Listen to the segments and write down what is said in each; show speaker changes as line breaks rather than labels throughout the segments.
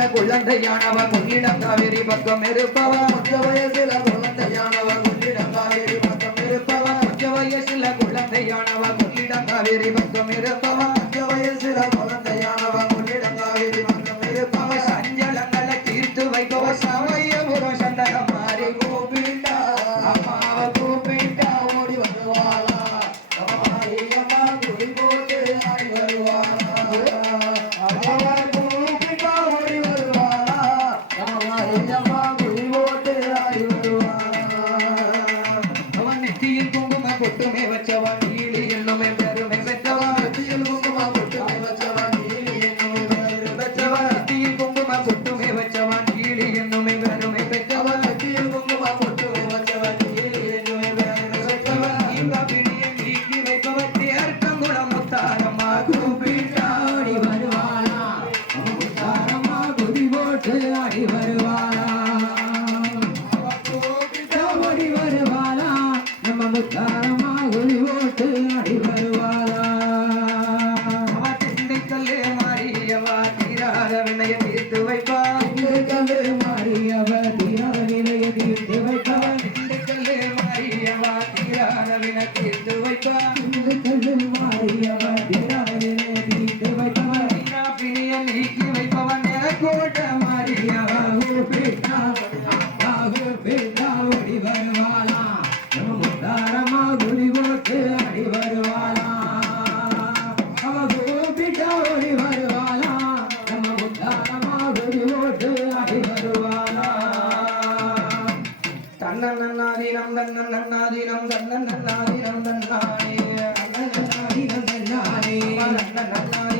குயில குழந்தையானவ முன்னிடம் காவேரி பக்கம் இருப்பவ
முக்கிய வயசில குழந்தையானவ முன்னிடம் காவேரி பக்கம் இருப்பவ
முக்கிய வயசில குழந்தையானவ முன்னிடம் காவேரி பக்கம் இருப்பவ
முக்கிய வயசில
குழந்தை में बचवानी
นั่นนั่น
นั่น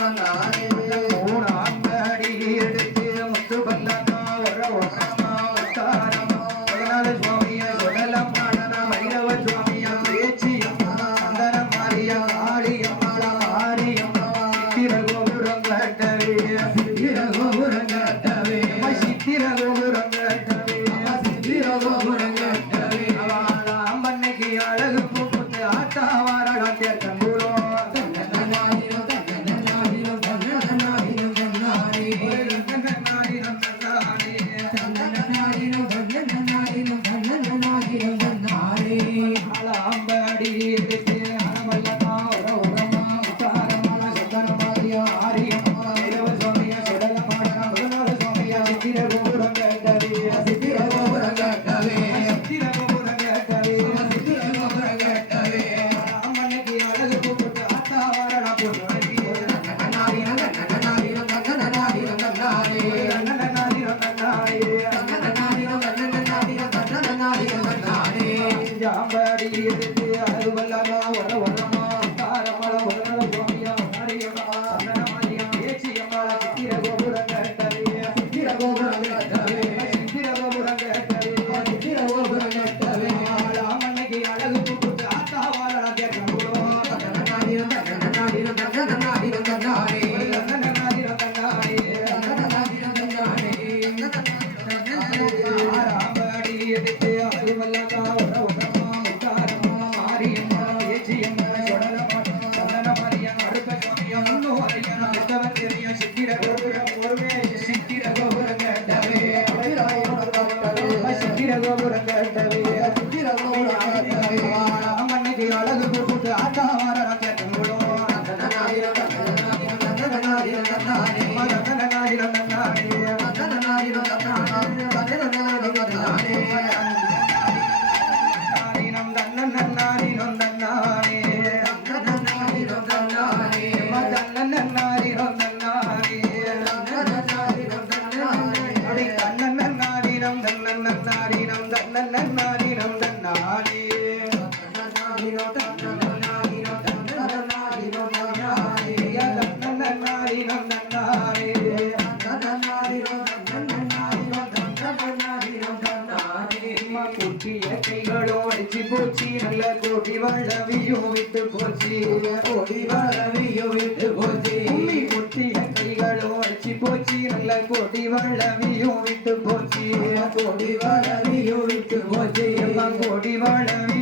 Mana? يا أيها الله
தெரியுமா குட்டிய கைகளும் அடிச்சு போச்சு நல்ல கோடி வாழவியும் விட்டு போச்சு.
கோடி வாழவியும் விட்டு போச்சு.
உம்மி குட்டிய கைகளும் அடிச்சு போச்சு நல்ல கோடி வாழவியும் விட்டு போச்சு. கோடி வாழவியும் விட்டு போச்சு. கோடி வாழவி